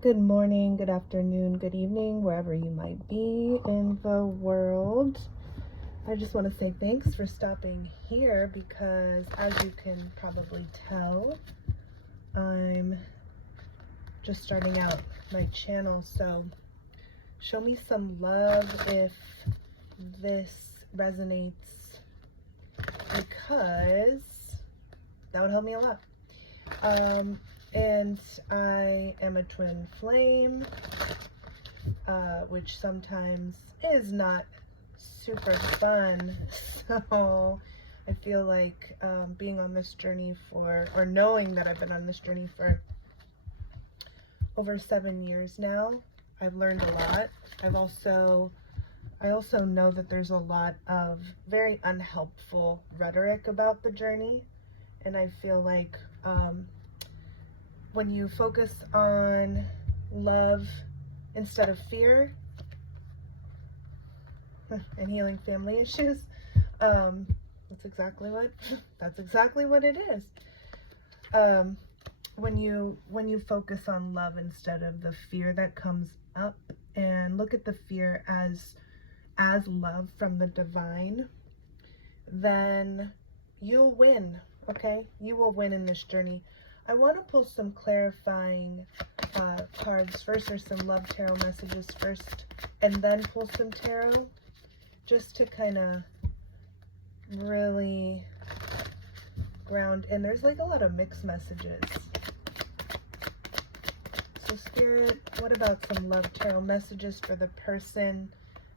Good morning, good afternoon, good evening, wherever you might be in the world. I just want to say thanks for stopping here because, as you can probably tell, I'm just starting out my channel. So, show me some love if this resonates because that would help me a lot. And I am a twin flame, which sometimes is not super fun. So I feel like being on this journey or knowing that I've been on this journey for over 7 years now, I've learned a lot. I also know that there's a lot of very unhelpful rhetoric about the journey, and I feel like when you focus on love instead of fear and healing family issues, that's exactly what it is. When you focus on love instead of the fear that comes up, and look at the fear as love from the divine, then you'll win. Okay, you will win in this journey. I want to pull some clarifying cards first, or some love tarot messages first, and then pull some tarot, just to kind of really ground. And there's like a lot of mixed messages. So Spirit, what about some love tarot messages for the person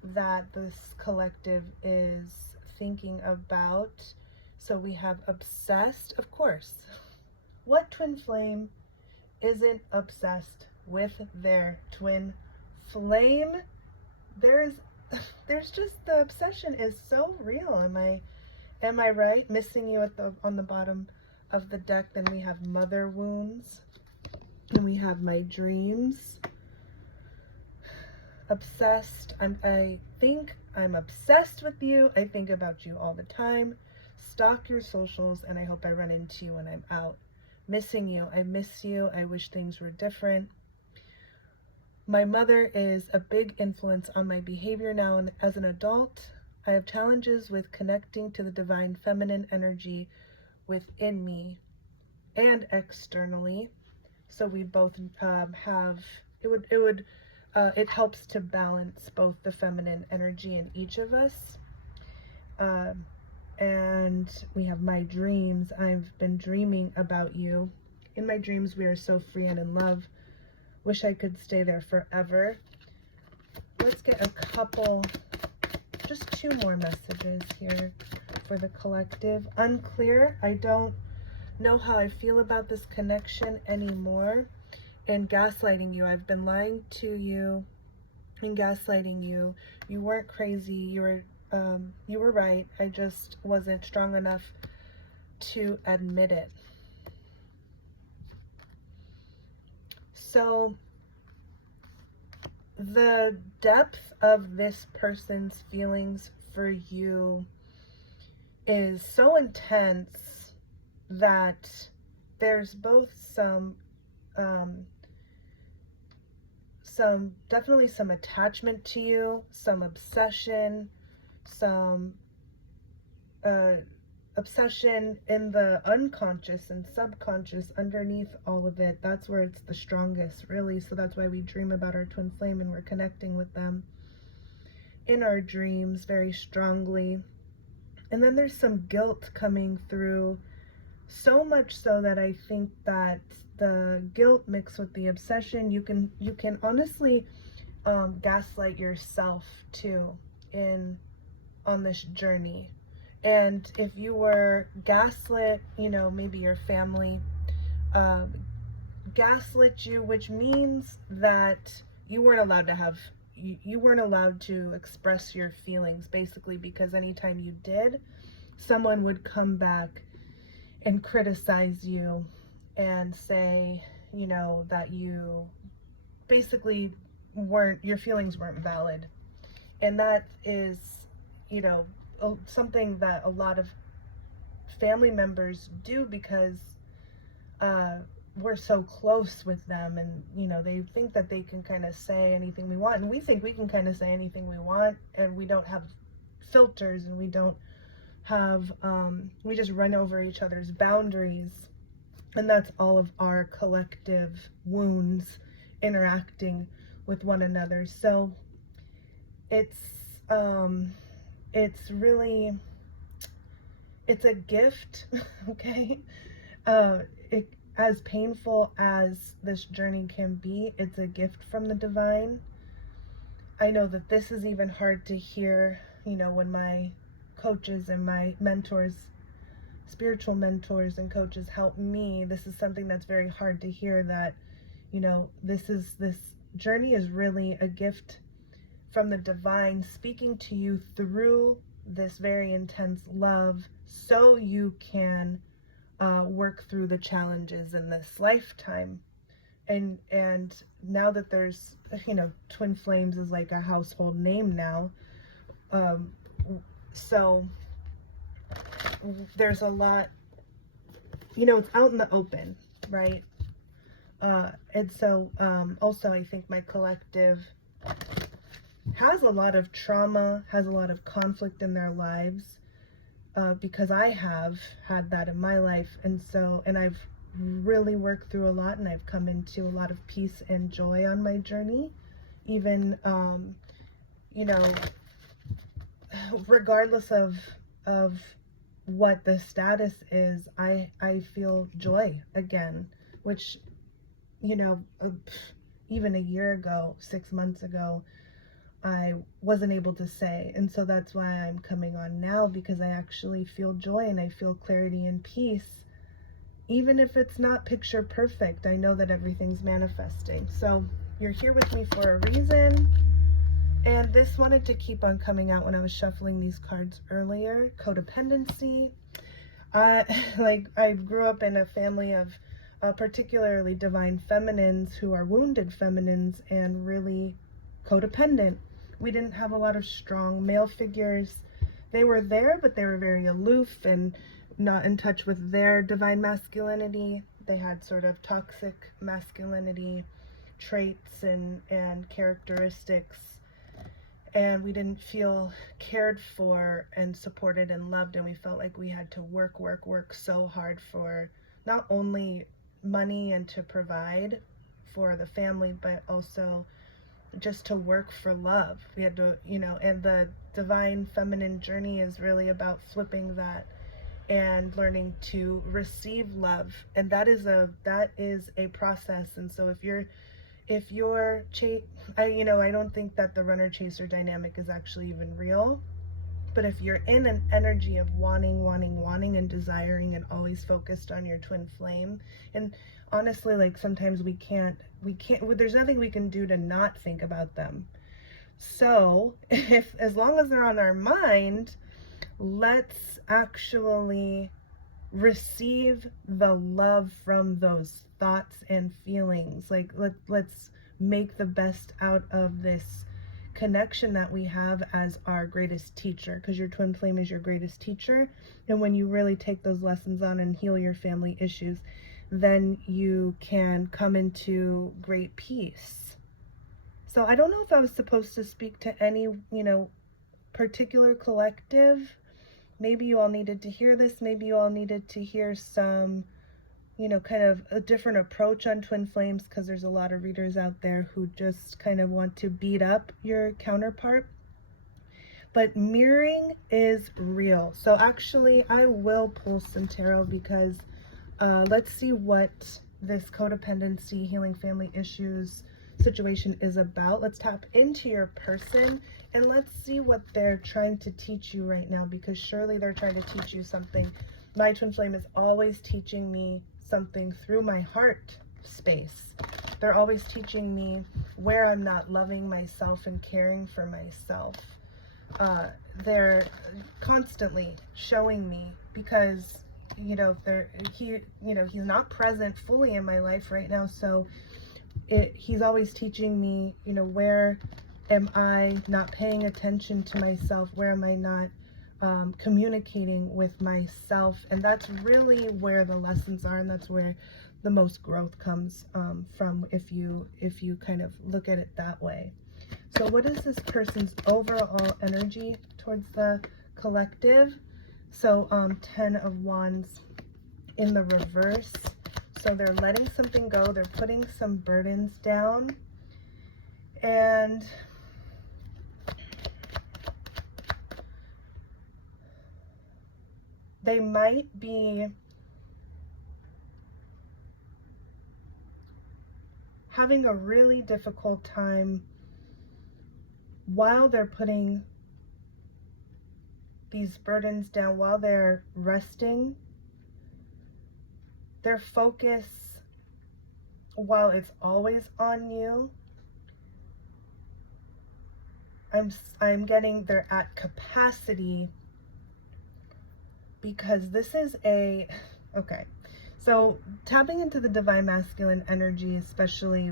that this collective is thinking about? So we have obsessed, of course. What twin flame isn't obsessed with their twin flame? There's just, the obsession is so real. Am I right? Missing you on the bottom of the deck. Then we have mother wounds, and we have my dreams. Obsessed. I think I'm obsessed with you. I think about you all the time. Stalk your socials, and I hope I run into you when I'm out. Missing you. I miss you. I wish things were different. My mother is a big influence on my behavior now, and as an adult, I have challenges with connecting to the divine feminine energy within me and externally. So we both have, it helps to balance both the feminine energy in each of us. And we have my dreams. I've been dreaming about you. In my dreams, we are so free and in love. Wish I could stay there forever. Let's get a couple, just 2 more messages here for the collective. Unclear. I don't know how I feel about this connection anymore. And gaslighting you. I've been lying to you and gaslighting you. You weren't crazy. You were right. I just wasn't strong enough to admit it. So the depth of this person's feelings for you is so intense that there's both definitely some attachment to you, some obsession, some obsession in the unconscious and subconscious underneath all of it. That's where it's the strongest, really. So that's why we dream about our twin flame, and we're connecting with them in our dreams very strongly. And then there's some guilt coming through, so much so that I think that the guilt mixed with the obsession, you can honestly gaslight yourself too on this journey. And if you were gaslit, maybe your family gaslit you, which means that you weren't allowed to express your feelings, basically, because anytime you did, someone would come back and criticize you and say, that you basically your feelings weren't valid. And that is, something that a lot of family members do, because we're so close with them, and they think that they can kind of say anything we want, and we think we can kind of say anything we want, and we don't have filters, and we don't have we just run over each other's boundaries, and that's all of our collective wounds interacting with one another. So it's really, it's a gift. Okay. As painful as this journey can be, it's a gift from the divine. I know that this is even hard to hear, when my coaches and my mentors, spiritual mentors and coaches, help me. This is something that's very hard to hear, that this journey is really a gift from the divine, speaking to you through this very intense love, so you can work through the challenges in this lifetime. And now that there's, Twin Flames is like a household name now, so there's a lot, it's out in the open, right? And so also I think my collective has a lot of trauma, has a lot of conflict in their lives, because I have had that in my life. And I've really worked through a lot, and I've come into a lot of peace and joy on my journey. Even, regardless of what the status is, I feel joy again, which, even a year ago, 6 months ago, I wasn't able to say. And so that's why I'm coming on now, because I actually feel joy and I feel clarity and peace. Even if it's not picture perfect, I know that everything's manifesting. So you're here with me for a reason. And this wanted to keep on coming out when I was shuffling these cards earlier. Codependency. I grew up in a family of particularly divine feminines who are wounded feminines and really codependent. We didn't have a lot of strong male figures. They were there, but they were very aloof and not in touch with their divine masculinity. They had sort of toxic masculinity traits and characteristics. And we didn't feel cared for and supported and loved, and we felt like we had to work so hard for not only money and to provide for the family, but also just to work for love. We had to, and the divine feminine journey is really about flipping that and learning to receive love. And that is a process. And so if you're I don't think that the runner chaser dynamic is actually even real. But if you're in an energy of wanting and desiring and always focused on your twin flame, and honestly, like sometimes we can't, there's nothing we can do to not think about them. So as long as they're on our mind, let's actually receive the love from those thoughts and feelings. Like let's make the best out of this connection that we have as our greatest teacher, because your twin flame is your greatest teacher. And when you really take those lessons on and heal your family issues, then you can come into great peace. So I don't know if I was supposed to speak to any, particular collective. Maybe you all needed to hear this. Maybe you all needed to hear some, kind of a different approach on twin flames, because there's a lot of readers out there who just kind of want to beat up your counterpart. But mirroring is real. So actually, I will pull some tarot, because let's see what this codependency, healing family issues situation is about. Let's tap into your person and let's see what they're trying to teach you right now, because surely they're trying to teach you something. My twin flame is always teaching me something through my heart space. They're always teaching me where I'm not loving myself and caring for myself. They're constantly showing me, because he's not present fully in my life right now, so he's always teaching me, where am I not paying attention to myself, where am I not communicating with myself. And that's really where the lessons are, and that's where the most growth comes from, if you kind of look at it that way. So what is this person's overall energy towards the collective? So 10 of Wands in the reverse. So they're letting something go. They're putting some burdens down. And they might be having a really difficult time while they're putting these burdens down, while they're resting. Their focus, while it's always on you, I'm getting they're at capacity, because this is a, okay, so tapping into the divine masculine energy, especially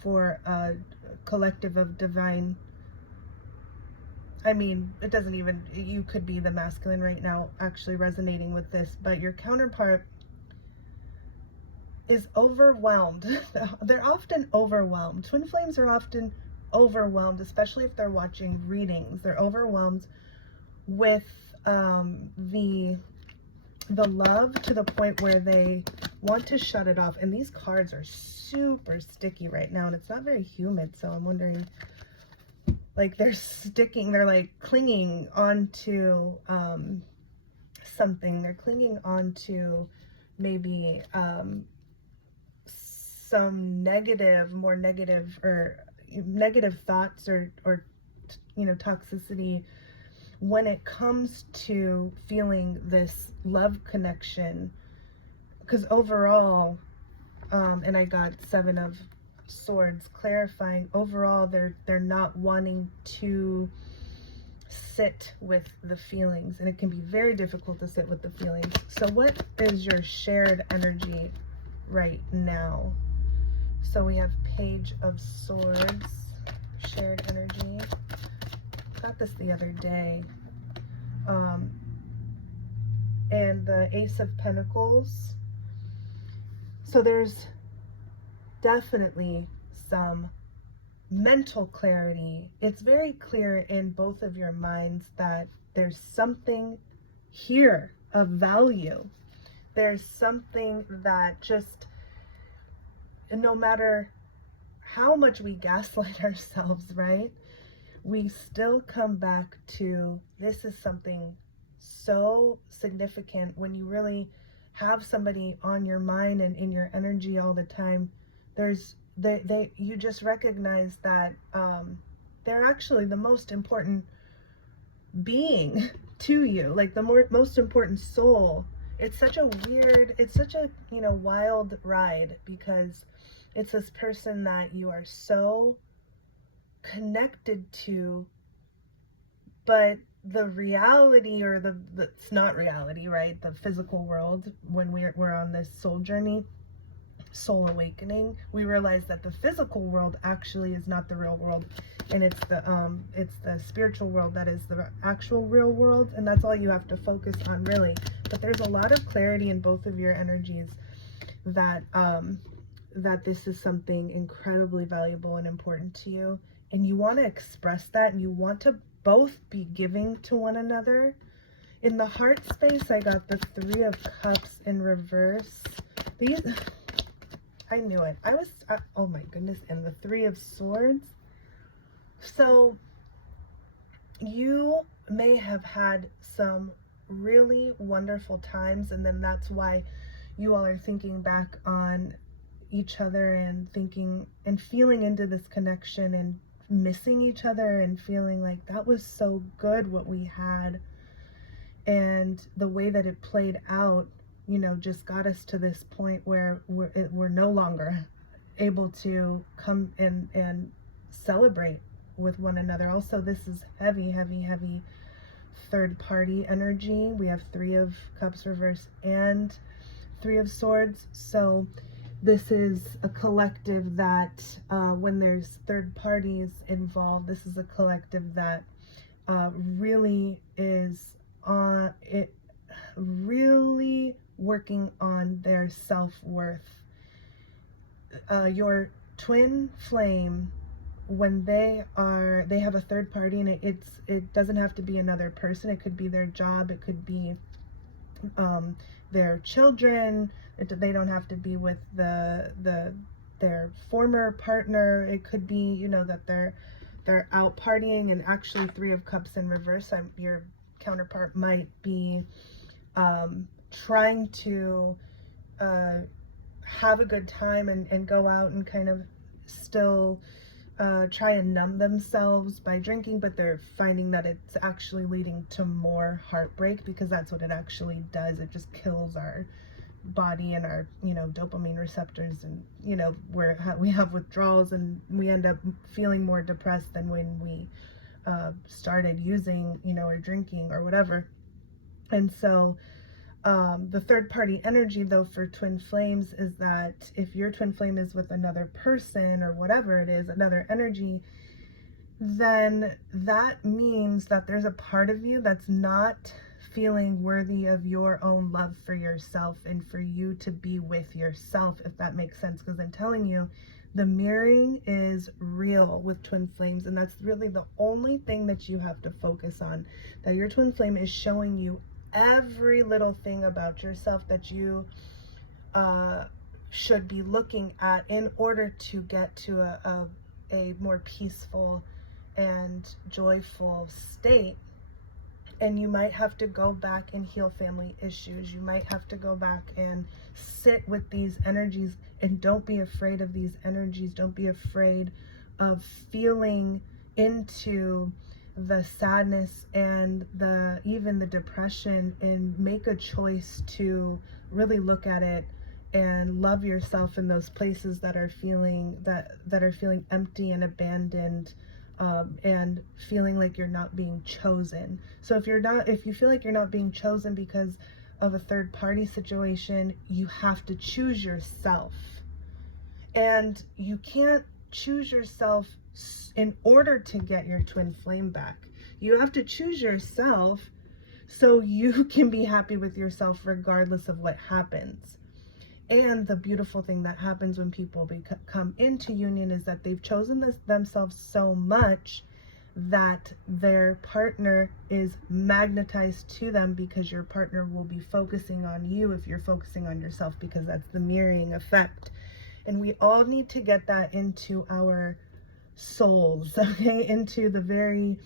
for a collective of divine, I mean, it doesn't even, you could be the masculine right now actually resonating with this, but your counterpart is overwhelmed. They're often overwhelmed. Twin flames are often overwhelmed, especially if they're watching readings. They're overwhelmed with the love, to the point where they want to shut it off. And these cards are super sticky right now, and it's not very humid, so I'm wondering, like, they're sticking, they're like clinging onto something. They're clinging onto maybe some negative, more negative, or negative thoughts, or you know, toxicity, when it comes to feeling this love connection. Because overall, and I got 7 of Swords clarifying, overall they're not wanting to sit with the feelings, and it can be very difficult to sit with the feelings. So what is your shared energy right now? So we have Page of Swords, shared energy. Got this the other day. And the Ace of Pentacles. So there's definitely some mental clarity. It's very clear in both of your minds that there's something here of value. There's something that just, no matter how much we gaslight ourselves, right? We still come back to, this is something so significant. When you really have somebody on your mind and in your energy all the time, you just recognize that they're actually the most important being to you, like the most important soul. It's such a weird, it's such a, you know, wild ride, because it's this person that you are so connected to, but the reality, or it's not reality, right? The physical world, when we're on this soul journey, soul awakening, we realize that the physical world actually is not the real world, and it's the spiritual world that is the actual real world, and that's all you have to focus on, really. But there's a lot of clarity in both of your energies that that this is something incredibly valuable and important to you, and you want to express that, and you want to both be giving to one another. In the heart space, I got the 3 of Cups in reverse. These, I knew it. Oh my goodness, and the 3 of Swords. So you may have had some really wonderful times, and then that's why you all are thinking back on each other, and thinking and feeling into this connection, and missing each other, and feeling like that was so good what we had, and the way that it played out, you know, just got us to this point where we're no longer able to come and celebrate with one another. Also, this is heavy, heavy, heavy third party energy. We have 3 of Cups reverse and 3 of Swords. So this is a collective that when there's third parties involved, this is a collective that really is on it, really working on their self-worth, your twin flame, when they have a third party, and it doesn't have to be another person. It could be their job, it could be their children. They don't have to be with their former partner. It could be, you know, that they're out partying, and actually Three of Cups in reverse, your counterpart might be trying to have a good time and go out and kind of still try and numb themselves by drinking, but they're finding that it's actually leading to more heartbreak, because that's what it actually does. It just kills our body and our, you know, dopamine receptors, and, you know, we have withdrawals, and we end up feeling more depressed than when we started using, you know, or drinking or whatever. And so the third party energy, though, for twin flames is that if your twin flame is with another person or whatever it is, another energy, then that means that there's a part of you that's not feeling worthy of your own love for yourself and for you to be with yourself, if that makes sense. Because I'm telling you, the mirroring is real with twin flames, and that's really the only thing that you have to focus on, that your twin flame is showing you every little thing about yourself that you should be looking at in order to get to a more peaceful and joyful state. And you might have to go back and heal family issues. You might have to go back and sit with these energies, and don't be afraid of these energies. Don't be afraid of feeling into the sadness and even the depression, and make a choice to really look at it and love yourself in those places that are feeling empty and abandoned, and feeling like you're not being chosen. So if you feel like you're not being chosen because of a third party situation, you have to choose yourself. And you can't choose yourself in order to get your twin flame back. You have to choose yourself so you can be happy with yourself regardless of what happens. And the beautiful thing that happens when people come into union is that they've chosen themselves so much that their partner is magnetized to them, because your partner will be focusing on you if you're focusing on yourself, because that's the mirroring effect. And we all need to get that into our souls, okay, into the very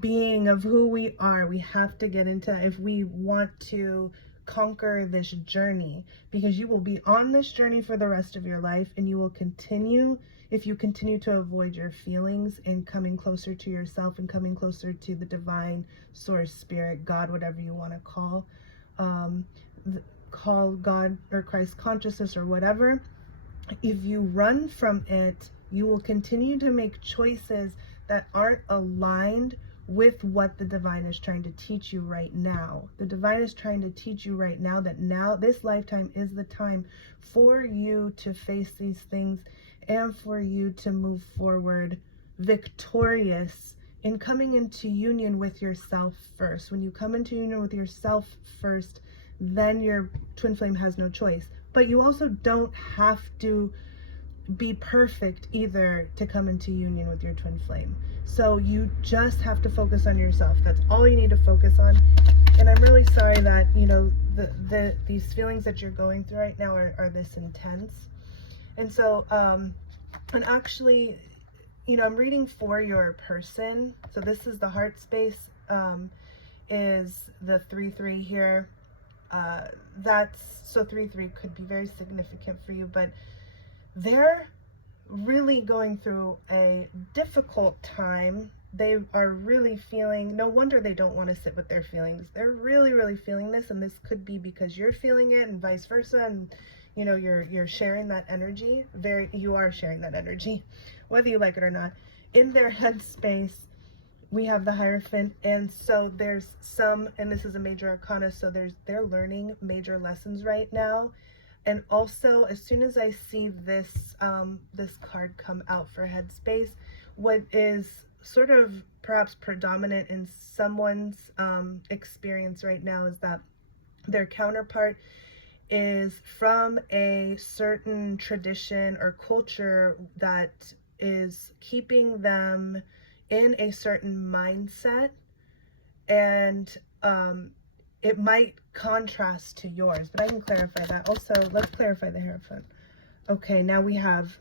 being of who we are. We have to get into, if we want to conquer this journey, because you will be on this journey for the rest of your life, and you will continue, if you continue to avoid your feelings and coming closer to yourself and coming closer to the divine source, spirit, God, whatever you want to call God or Christ consciousness or whatever. If you run from it, you will continue to make choices that aren't aligned with what the divine is trying to teach you right now. The divine is trying to teach you right now that now this lifetime is the time for you to face these things and for you to move forward victorious in coming into union with yourself first. When you come into union with yourself first, then your twin flame has no choice. But you also don't have to be perfect either to come into union with your twin flame. So you just have to focus on yourself. That's all you need to focus on. And I'm really sorry that, you know, these feelings that you're going through right now are this intense. And so, and actually, you know, I'm reading for your person. So this is the heart space, is the 3-3 here. So 3-3 could be very significant for you, but they're really going through a difficult time. They are really feeling, no wonder they don't want to sit with their feelings. They're really, really feeling this, and this could be because you're feeling it and vice versa, and you know, you're sharing that energy. You are sharing that energy, whether you like it or not. In their headspace, we have the Hierophant, and so there's and this is a major arcana, so they're learning major lessons right now. And also, as soon as I see this this card come out for headspace, what is sort of perhaps predominant in someone's experience right now is that their counterpart is from a certain tradition or culture that is keeping them in a certain mindset, and it might contrast to yours, but I can clarify that. Also, let's clarify the Hierophant. Okay, now we have,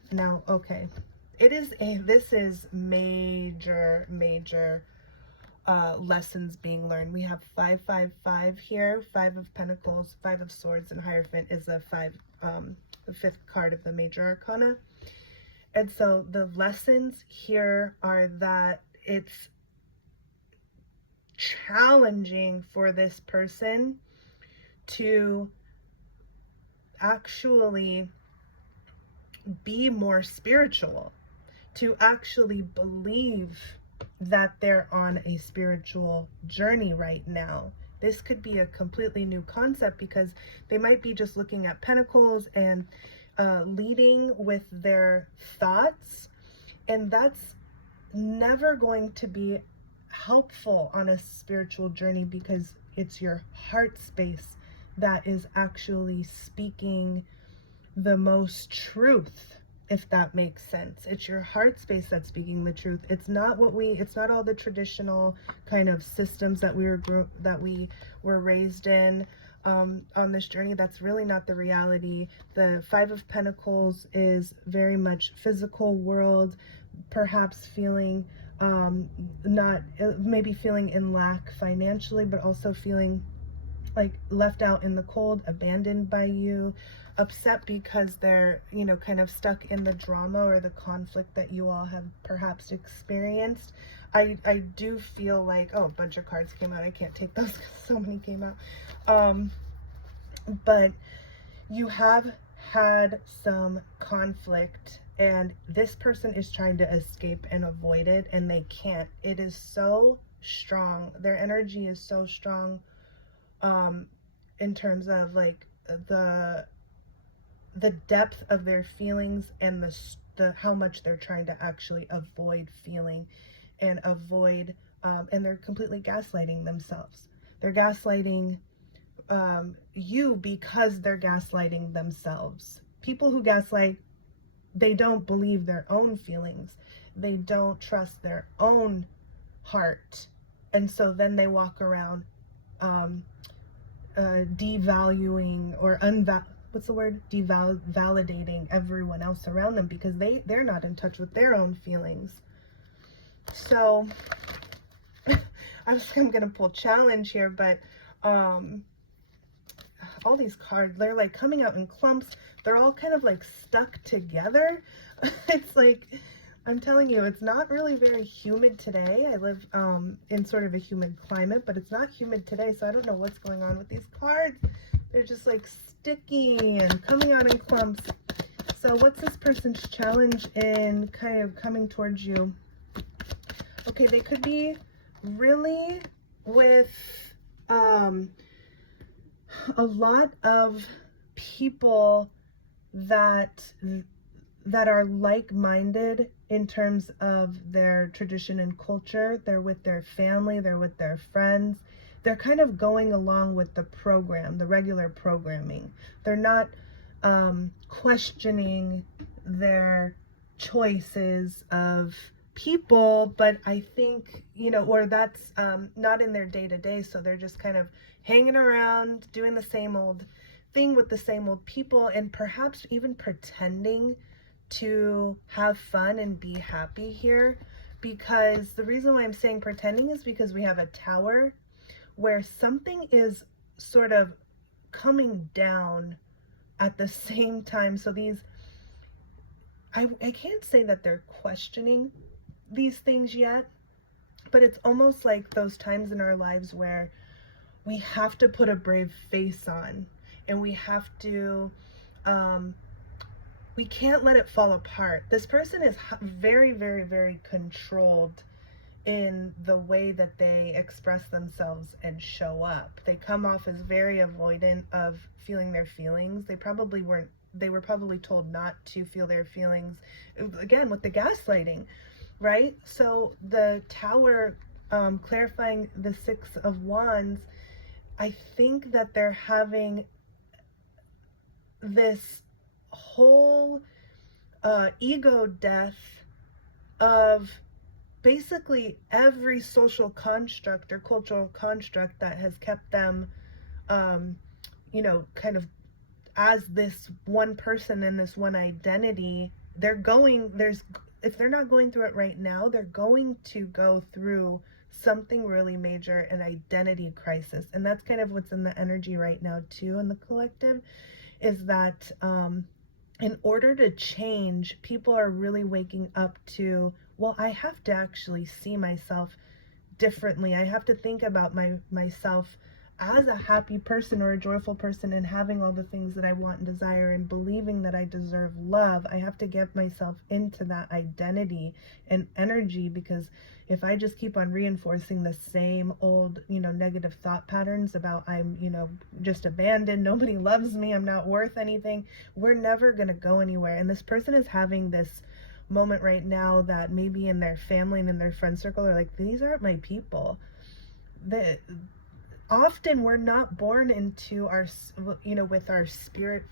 okay. This is major, major lessons being learned. We have 555 here, 5 of Pentacles, 5 of Swords, and Hierophant is the fifth card of the major arcana. And so the lessons here are that it's challenging for this person to actually be more spiritual, to actually believe that they're on a spiritual journey right now. This could be a completely new concept because they might be just looking at Pentacles and leading with their thoughts, and that's never going to be helpful on a spiritual journey because it's your heart space that is actually speaking the most truth, if that makes sense. It's your heart space that's speaking the truth. It's not all the traditional kind of systems that we were raised in on this journey. That's really not the reality. The 5 of Pentacles is very much physical world, perhaps feeling maybe feeling in lack financially, but also feeling like left out in the cold, abandoned by you, upset because they're, kind of stuck in the drama or the conflict that you all have perhaps experienced. I do feel like, oh, a bunch of cards came out. I can't take those because so many came out. But you have had some conflict, and this person is trying to escape and avoid it, and they can't. It is so strong. Their energy is so strong in terms of like the depth of their feelings and the how much they're trying to actually avoid feeling and avoid and they're completely gaslighting themselves. They're gaslighting you because they're gaslighting themselves. People who gaslight, they don't believe their own feelings. They don't trust their own heart. And so then they walk around devaluing or devalidating everyone else around them because they're not in touch with their own feelings. So I'm gonna pull challenge here, but all these cards, they're like coming out in clumps. They're all kind of like stuck together. It's like, I'm telling you, it's not really very humid today. I live in sort of a humid climate, but it's not humid today, so I don't know what's going on with these cards. They're just like sticky and coming out in clumps. So what's this person's challenge in kind of coming towards you? Okay, they could be really with a lot of people that are like-minded in terms of their tradition and culture. They're with their family, they're with their friends. They're kind of going along with the program, the regular programming. They're not questioning their choices of people, but I think, or that's not in their day-to-day, so they're just kind of hanging around, doing the same old thing with the same old people, and perhaps even pretending to have fun and be happy here. Because the reason why I'm saying pretending is because we have a Tower where something is sort of coming down at the same time. So these, I can't say that they're questioning these things yet, but it's almost like those times in our lives where we have to put a brave face on, and we have to, we can't let it fall apart. This person is very, very, very controlled in the way that they express themselves and show up. They come off as very avoidant of feeling their feelings. They were probably told not to feel their feelings, again, with the gaslighting, right? So the Tower, clarifying the 6 of Wands, I think that they're having this whole ego death of basically every social construct or cultural construct that has kept them, kind of as this one person and this one identity. If they're not going through it right now, they're going to go through something really major, an identity crisis. And that's kind of what's in the energy right now too in the collective, is that in order to change, people are really waking up to, well, I have to actually see myself differently. I have to think about myself as a happy person or a joyful person, and having all the things that I want and desire, and believing that I deserve love. I have to get myself into that identity and energy, because if I just keep on reinforcing the same old, negative thought patterns about I'm, just abandoned, nobody loves me, I'm not worth anything, we're never going to go anywhere. And this person is having this moment right now that maybe in their family and in their friend circle are like, these aren't my people. Often we're not born into our, with our spirit,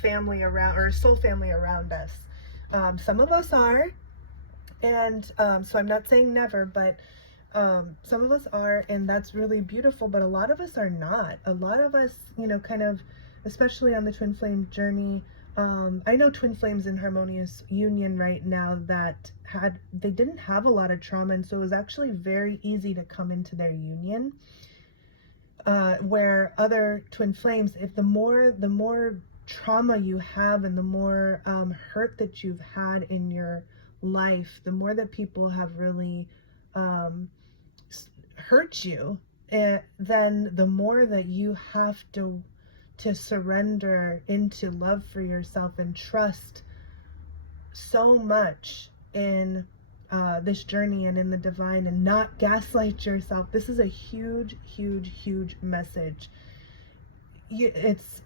family around, or soul family around us. Some of us are, and so I'm not saying never, but some of us are, and that's really beautiful, but a lot of us are not. A lot of us, kind of, especially on the twin flame journey, I know twin flames in harmonious union right now that they didn't have a lot of trauma, and so it was actually very easy to come into their union. Where other twin flames, if the more trauma you have, and the more hurt that you've had in your life, the more that people have really hurt you, then the more that you have to surrender into love for yourself and trust so much in this journey and in the divine, and not gaslight yourself. This is a huge, huge, huge message. It's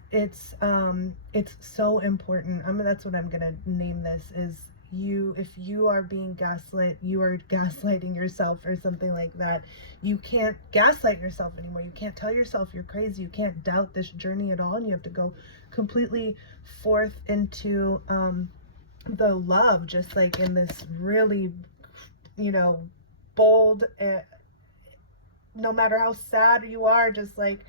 so important. That's what I'm gonna name this, is if you are being gaslit, you are gaslighting yourself, or something like that. You can't gaslight yourself anymore. You can't tell yourself you're crazy. You can't doubt this journey at all, and you have to go completely forth into the love, just like in this really, bold, no matter how sad you are, just like,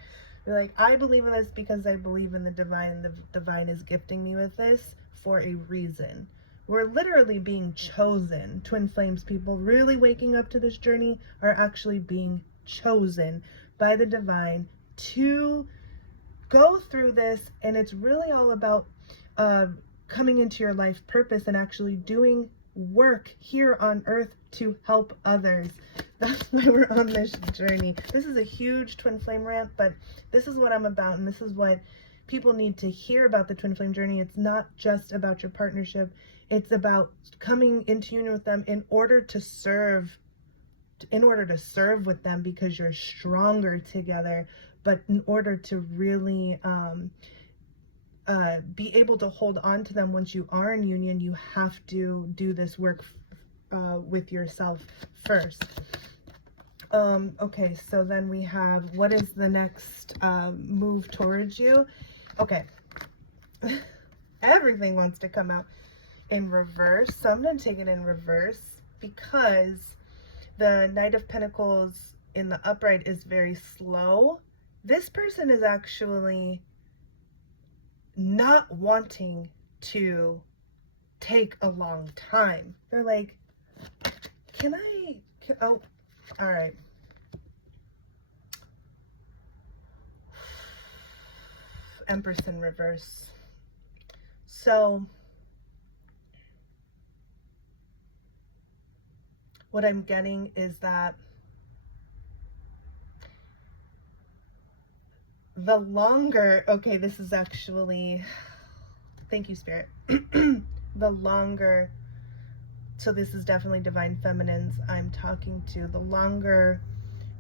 you're like, I believe in this because I believe in the divine, and the divine is gifting me with this for a reason. We're literally being chosen. Twin flames people really waking up to this journey are actually being chosen by the divine to go through this. And it's really all about coming into your life purpose and actually doing work here on earth to help others. That's why we're on this journey. This is a huge twin flame rant, but this is what I'm about, and this is what people need to hear about the twin flame journey. It's not just about your partnership. It's about coming into union with them in order to serve with them, because you're stronger together. But in order to really be able to hold on to them once you are in union, you have to do this work with yourself first. Okay, so then we have, what is the next move towards you? Okay. Everything wants to come out in reverse, so I'm going to take it in reverse, because the Knight of Pentacles in the upright is very slow. This person is actually not wanting to take a long time. They're like, oh, all right. Empress in reverse. So what I'm getting is that the longer, okay, this is actually, thank you, Spirit. The longer, so this is definitely divine feminines I'm talking to. The longer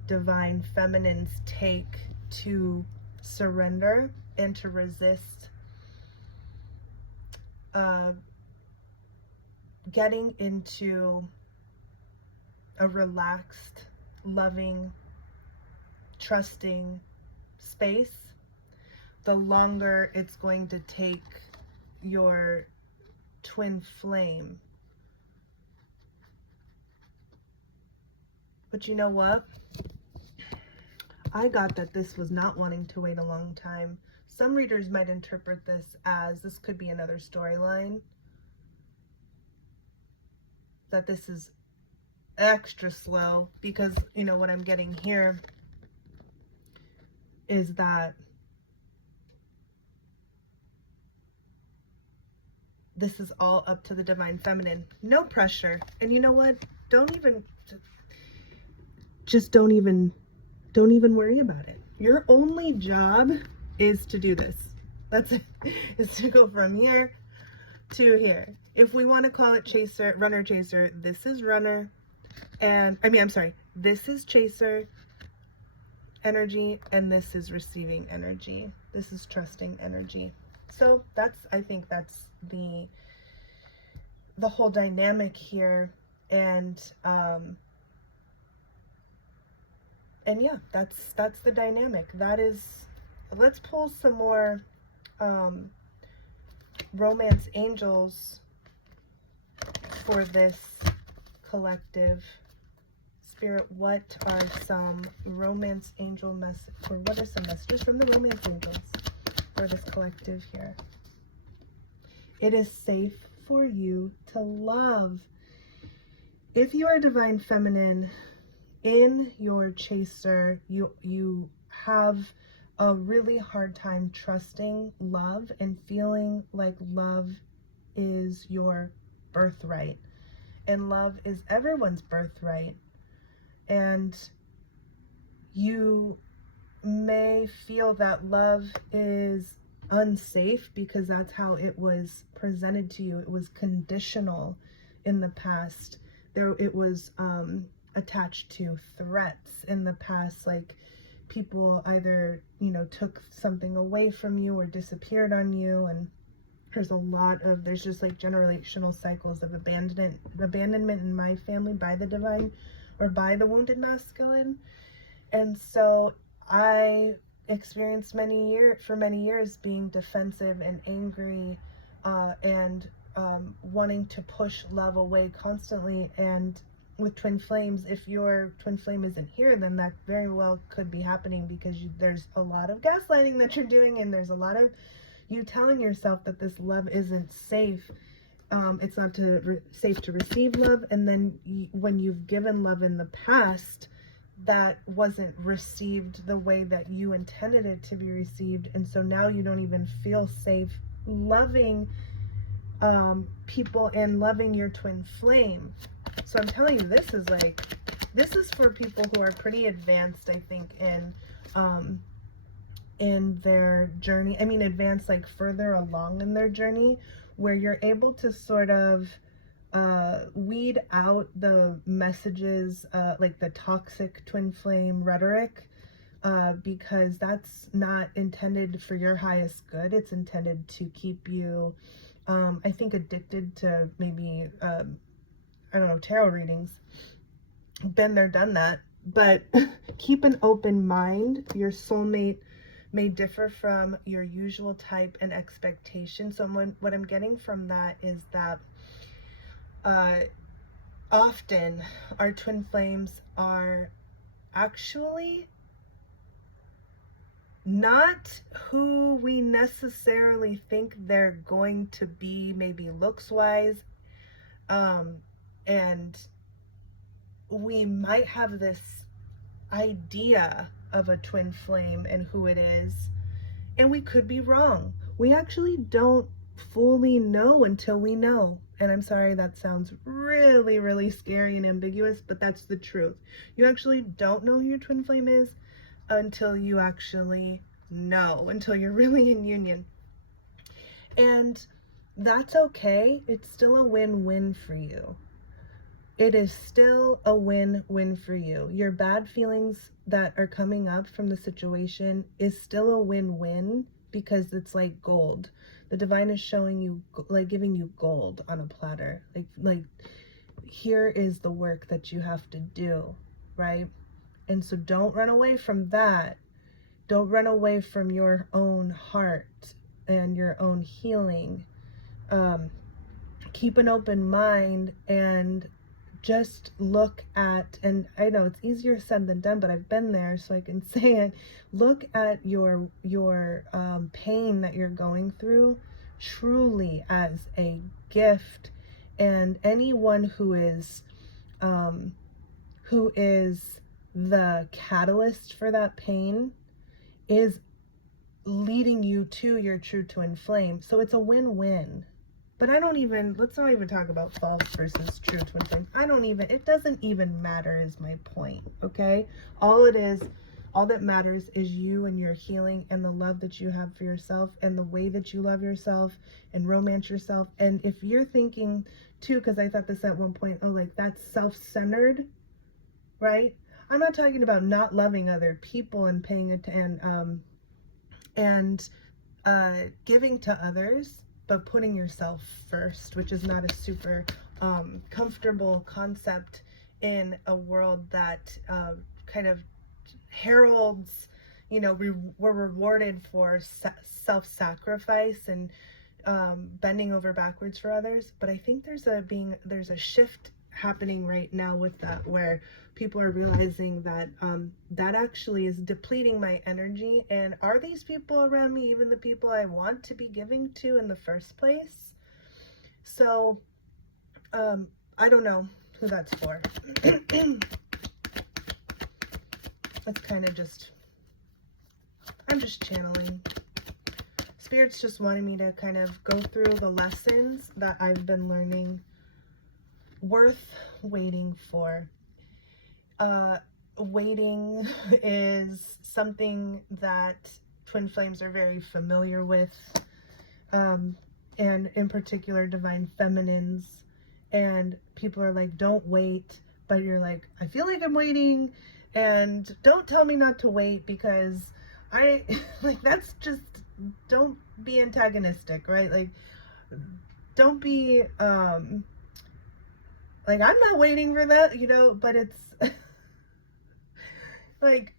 divine feminines take to surrender and to resist getting into a relaxed, loving, trusting space, the longer it's going to take your twin flame. But you know what? I got that this was not wanting to wait a long time. Some readers might interpret this as this could be another storyline, that this is extra slow, because, you know, what I'm getting here is that this is all up to the divine feminine. No pressure. And you know what? Don't even worry about it. Your only job is to do this. That's it. Is to go from here to here. If we want to call it chaser, runner, chaser, this is runner. And this is chaser energy, and this is receiving energy. This is trusting energy. So I think that's the whole dynamic here. And yeah, that's the dynamic. That is, let's pull some more romance angels for this collective. Spirit, what are some romance angel what are some messages from the romance angels for this collective here? It is safe for you to love. If you are divine feminine in your chaser, you have a really hard time trusting love and feeling like love is your birthright, and love is everyone's birthright. And you may feel that love is unsafe because that's how it was presented to you. It was conditional in the past. It was attached to threats in the past, like people either, you know, took something away from you or disappeared on you. And there's just like generational cycles of abandonment in my family by the divine or by the wounded masculine. And so I experienced for many years being defensive and angry and wanting to push love away constantly. And with twin flames, if your twin flame isn't here, then that very well could be happening, because there's a lot of gaslighting that you're doing, and there's a lot of you telling yourself that this love isn't safe. It's not safe to receive love. And then when you've given love in the past, that wasn't received the way that you intended it to be received. And so now you don't even feel safe loving people and loving your twin flame. So I'm telling you, this is for people who are pretty advanced, I think, in their journey. I mean, advanced, like further along in their journey, where you're able to sort of weed out the messages, like the toxic twin flame rhetoric, because that's not intended for your highest good. It's intended to keep you, I think, addicted to maybe, I don't know, tarot readings. Been there, done that. But keep an open mind. Your soulmate may differ from your usual type and expectation. So what I'm getting from that is that often our twin flames are actually not who we necessarily think they're going to be, maybe looks wise. And we might have this idea of a twin flame and who it is, and we could be wrong. We actually don't fully know until we know. And I'm sorry, that sounds really, really scary and ambiguous, but that's the truth. You actually don't know who your twin flame is until you actually know, until you're really in union. And that's okay. It's still a win-win for you. It is still a win-win for you. Your bad feelings that are coming up from the situation is still a win-win, because it's like gold. The divine is showing you, like giving you gold on a platter. Like here is the work that you have to do, right? And so don't run away from that. Don't run away from your own heart and your own healing. Keep an open mind and just look at, and I know it's easier said than done, but I've been there, so I can say it. Look at your pain that you're going through truly as a gift, and anyone who is the catalyst for that pain is leading you to your true twin flame. So it's a win-win. But let's not even talk about false versus true twin flame. It doesn't even matter is my point, okay? All that matters is you and your healing and the love that you have for yourself and the way that you love yourself and romance yourself. And if you're thinking too, because I thought this at one point, oh, like that's self-centered, right? I'm not talking about not loving other people and paying attention and giving to others, but putting yourself first, which is not a super comfortable concept in a world that kind of heralds, we're rewarded for self-sacrifice and bending over backwards for others. But I think there's a shift happening right now with that, where people are realizing that that actually is depleting my energy. And are these people around me even the people I want to be giving to in the first place? So I don't know who that's for. That's kind of I'm just channeling. Spirit's just wanting me to kind of go through the lessons that I've been learning, worth waiting for. Waiting is something that twin flames are very familiar with, and in particular divine feminines. And people are like, don't wait, but you're like, I feel like I'm waiting, and don't tell me not to wait, because I like, that's just, don't be antagonistic, right? Like, don't be like, I'm not waiting for that, but it's like,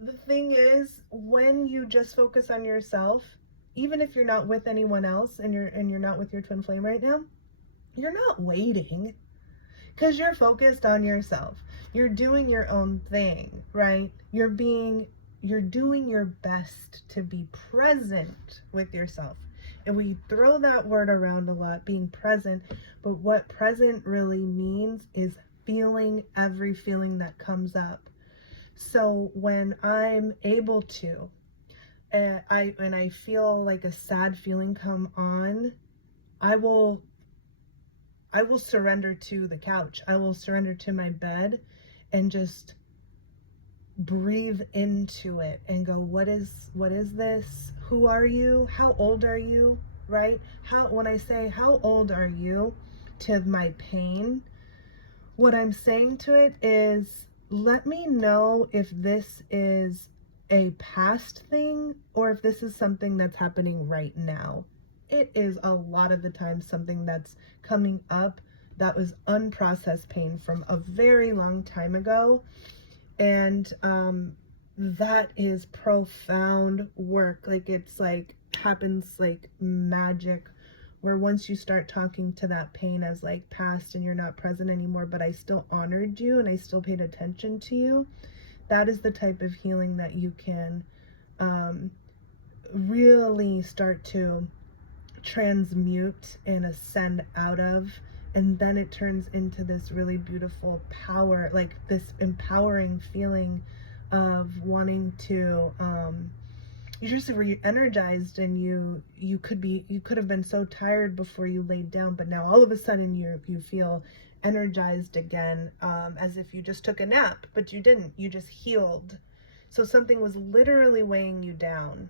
the thing is, when you just focus on yourself, even if you're not with anyone else and you're not with your twin flame right now, you're not waiting, because you're focused on yourself. You're doing your own thing, right? You're doing your best to be present with yourself. And we throw that word around a lot, being present, but what present really means is feeling every feeling that comes up. So when I'm able to, and I feel like a sad feeling come on, I will surrender to the couch. I will surrender to my bed and just breathe into it and go, what is this? Who are you? How old are you? Right? When I say, how old are you to my pain, what I'm saying to it is, let me know if this is a past thing or if this is something that's happening right now. It is a lot of the time something that's coming up that was unprocessed pain from a very long time ago. And that is profound work. Like, it's like happens like magic, where once you start talking to that pain as like past and you're not present anymore, but I still honored you and I still paid attention to you, that is the type of healing that you can really start to transmute and ascend out of. And then it turns into this really beautiful power, like this empowering feeling of wanting to, you're just re-energized, and you could have been so tired before you laid down, but now all of a sudden you feel energized again, as if you just took a nap, but you didn't. You just healed. So something was literally weighing you down,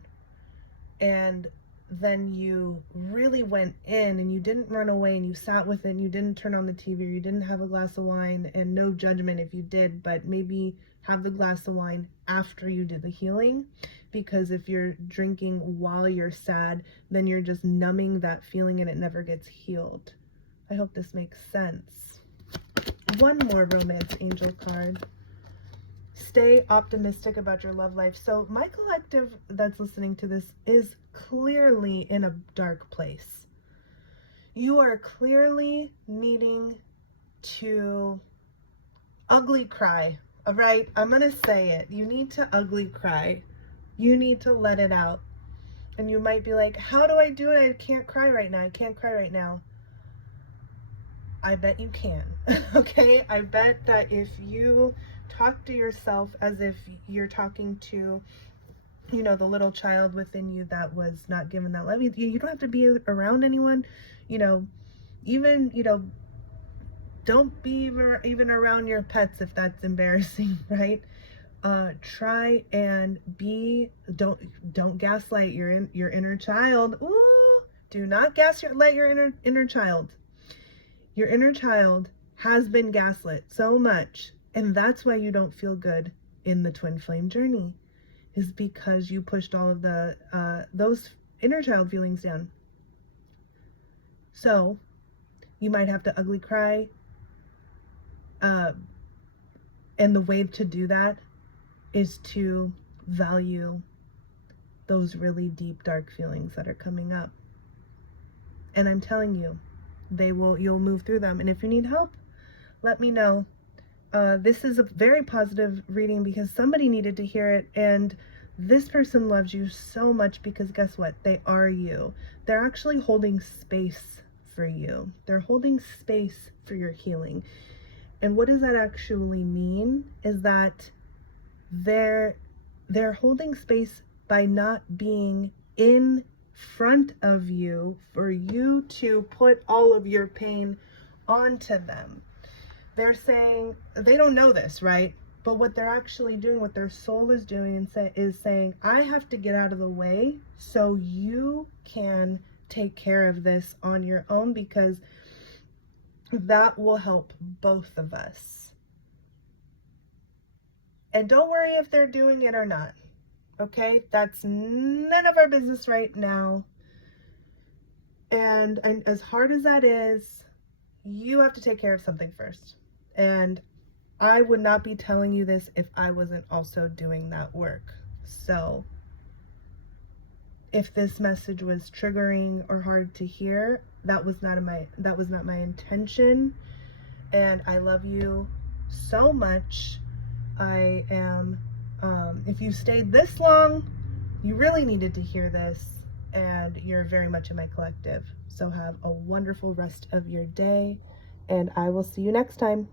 and then you really went in and you didn't run away and you sat with it and you didn't turn on the TV, or you didn't have a glass of wine, and no judgment if you did, but maybe have the glass of wine after you did the healing, because if you're drinking while you're sad, then you're just numbing that feeling and it never gets healed. I hope this makes sense. One more romance angel card. Stay optimistic about your love life. So my collective that's listening to this is clearly in a dark place. You are clearly needing to ugly cry. All right, I'm gonna say it. You need to ugly cry. You need to let it out. And you might be like, how do I do it? I can't cry right now. I can't cry right now. I bet you can. Okay, I bet that if you talk to yourself as if you're talking to, you know, the little child within you that was not given that love, you don't have to be around anyone, you know, even, you know, don't be even around your pets if that's embarrassing, right? Try and don't gaslight your inner child. Ooh, do not gaslight your inner child. Your inner child has been gaslit so much, and that's why you don't feel good in the twin flame journey, is because you pushed all of the those inner child feelings down. So you might have to ugly cry, and the way to do that is to value those really deep, dark feelings that are coming up. And I'm telling you, you'll move through them. And if you need help, let me know. This is a very positive reading because somebody needed to hear it, and this person loves you so much because guess what? They are you. They're actually holding space for you. They're holding space for your healing. And what does that actually mean is that they're holding space by not being in front of you for you to put all of your pain onto them. They're saying, they don't know this, right? But what they're actually doing, what their soul is doing is saying, I have to get out of the way so you can take care of this on your own, because that will help both of us. And don't worry if they're doing it or not. Okay, that's none of our business right now. And as hard as that is, you have to take care of something first. And I would not be telling you this if I wasn't also doing that work. So if this message was triggering or hard to hear, that was not my intention. And I love you so much. I am if you stayed this long, you really needed to hear this, and you're very much in my collective. So have a wonderful rest of your day, and I will see you next time.